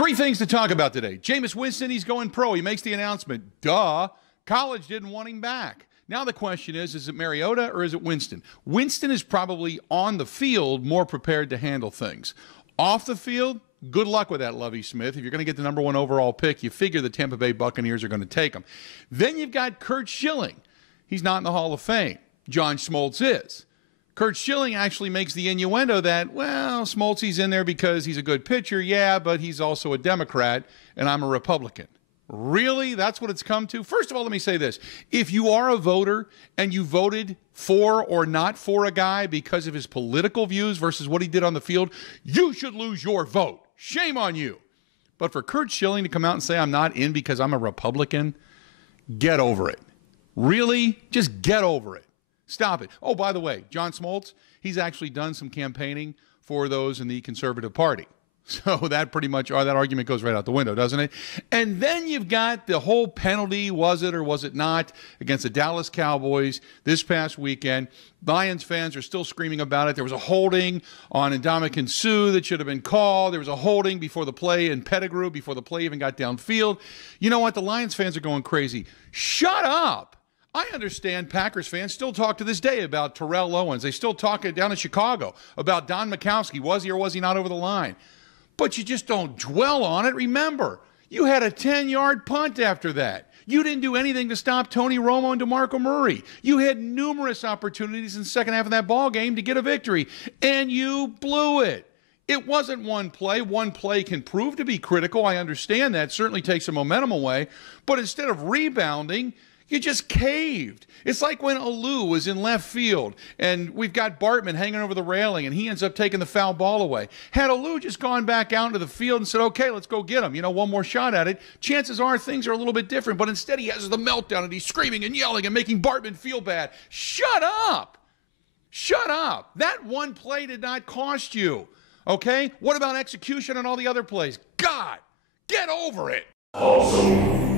Three things to talk about today. Jameis Winston, he's going pro. He makes the announcement. Duh. College didn't want him back. Now the question is it Mariota or is it Winston? Winston is probably on the field more prepared to handle things. Off the field, good luck with that, Lovie Smith. If you're going to get the number one overall pick, you figure the Tampa Bay Buccaneers are going to take him. Then you've got Curt Schilling. He's not in the Hall of Fame. John Smoltz is. Curt Schilling actually makes the innuendo that, well, Smoltzy's in there because he's a good pitcher, yeah, but he's also a Democrat, and I'm a Republican. Really? That's what it's come to? First of all, let me say this. If you are a voter and you voted for or not for a guy because of his political views versus what he did on the field, you should lose your vote. Shame on you. But for Curt Schilling to come out and say, I'm not in because I'm a Republican, get over it. Really? Just get over it. Stop it. Oh, by the way, John Smoltz, he's actually done some campaigning for those in the Conservative Party. So that pretty much, that argument goes right out the window, doesn't it? And then you've got the whole penalty, was it or was it not, against the Dallas Cowboys this past weekend. Lions fans are still screaming about it. There was a holding on Ndamukong Suh that should have been called. There was a holding before the play in Pettigrew, before the play even got downfield. You know what? The Lions fans are going crazy. Shut up. I understand Packers fans still talk to this day about Terrell Owens. They still talk down in Chicago about Don Majkowski. Was he or was he not over the line? But you just don't dwell on it. Remember, you had a 10-yard punt after that. You didn't do anything to stop Tony Romo and DeMarco Murray. You had numerous opportunities in the second half of that ball game to get a victory, and you blew it. It wasn't one play. One play can prove to be critical. I understand that. It certainly takes some momentum away. But instead of rebounding, you just caved. It's like when Alou was in left field and we've got Bartman hanging over the railing and he ends up taking the foul ball away. Had Alou just gone back out into the field and said, okay, let's go get him, one more shot at it, chances are things are a little bit different. But instead he has the meltdown and he's screaming and yelling and making Bartman feel bad. Shut up. Shut up. That one play did not cost you. Okay? What about execution on all the other plays? God, get over it. Awesome.